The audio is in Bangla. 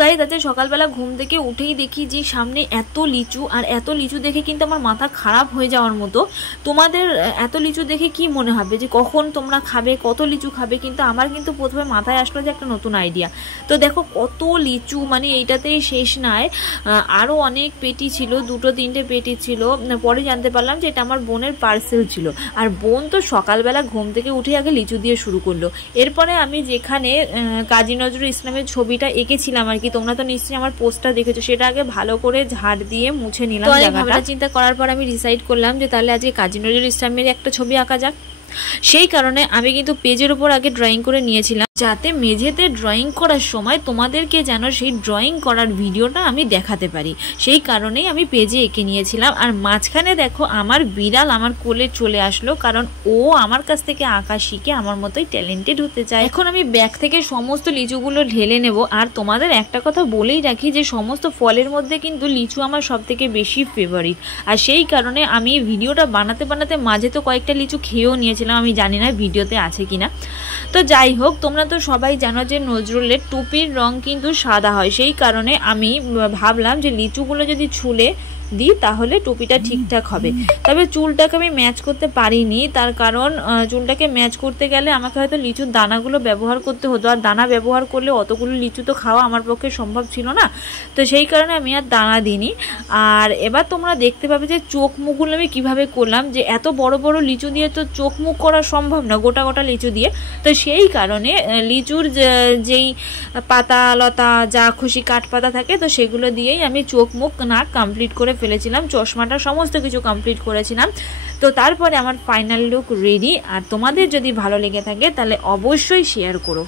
গাইস আজকে সকালবেলা ঘুম থেকে উঠেই দেখি যে সামনে এত লিচু, আর এত লিচু দেখে কিন্তু আমার মাথা খারাপ হয়ে যাওয়ার মতো। তোমাদের এত লিচু দেখে কি মনে হবে যে কখন তোমরা খাবে, কত লিচু খাবে? কিন্তু আমার কিন্তু প্রথমে মাথায় আসলো যে একটা নতুন আইডিয়া। তো দেখো কত লিচু, মানে এইটাতেই শেষ নয়, আরও অনেক পেটি ছিল, 2-3টে পেটি ছিল। পরে জানতে পারলাম যে এটা আমার বোনের পার্সেল ছিল। আর বোন তো সকালবেলা ঘুম থেকে উঠে আগে লিচু দিয়ে শুরু করলো। এরপরে আমি যেখানে কাজী নজরুল ইসলামের ছবিটা এঁকেছিলাম আর কি, তোমরা তো নিশ্চয়ই আমার পোস্টটা দেখেছো, সেটা আগে ভালো করে ঝাড় দিয়ে মুছে নিলাম। ভাবনা চিন্তা করার পর আমি ডিসাইড করলাম যে তাহলে আজকে কাজী নজরুল ইসলামের একটা ছবি আঁকা যাক। সেই কারণে আমি কিন্তু পেজের উপর আগে ড্রয়িং করে নিয়েছিলাম, যাতে মেঝেতে ড্রয়িং করার সময় তোমাদেরকে যেন সেই ড্রয়িং করার ভিডিওটা আমি দেখাতে পারি। সেই কারণেই আমি পেজে এঁকে নিয়েছিলাম। আর মাঝখানে দেখো আমার বিড়াল আমার কোলে চলে আসলো, কারণ ও আমার কাছ থেকে আঁকা শিখে আমার মতোই ট্যালেন্টেড হতে চায়। এখন আমি ব্যাগ থেকে সমস্ত লিচুগুলো ঢেলে নেব। আর তোমাদের একটা কথা বলেই রাখি যে সমস্ত ফলের মধ্যে কিন্তু লিচু আমার সব থেকে বেশি ফেভারিট। আর সেই কারণে আমি ভিডিওটা বানাতে বানাতে মাঝে তো কয়েকটা লিচু খেয়েও নিয়েছিলাম, আমি জানি না ভিডিওতে আছে কিনা। তো যাই হোক, তোমরা তো সবাই জানো যে নজরুলের টুপির রং কিন্তু সাদা হয়। সেই কারণে আমি ভাবলাম যে লিচুগুলো যদি ছুলে দিই তাহলে টুপিটা ঠিকঠাক হবে। তবে চুলটাকে আমি ম্যাচ করতে পারিনি, তার কারণ চুলটাকে ম্যাচ করতে গেলে আমাকে হয়তো লিচুর দানাগুলো ব্যবহার করতে হতো, আর দানা ব্যবহার করলে অতগুলো লিচু তো খাওয়া আমার পক্ষে সম্ভব ছিল না। তো সেই কারণে আমি আর দানা দিইনি। আর এবার তোমরা দেখতে পাবে যে চোখ মুখগুলো আমি কীভাবে করলাম, যে এত বড় বড় লিচু দিয়ে তো চোখ মুখ করা সম্ভব না গোটা গোটা লিচু দিয়ে। তো সেই কারণে লিচুর যেই পাতা লতা যা খুশি কাঠ পাতা থাকে, তো সেগুলো দিয়েই আমি চোখ মুখ নাক কমপ্লিট করে ফেলেছিলাম, চশমাটা সমস্ত কিছু কমপ্লিট করেছিলাম। তো তারপরে আমার ফাইনাল লুক রেডি। আর তোমাদের যদি ভালো লেগে থাকে তাহলে অবশ্যই শেয়ার করো।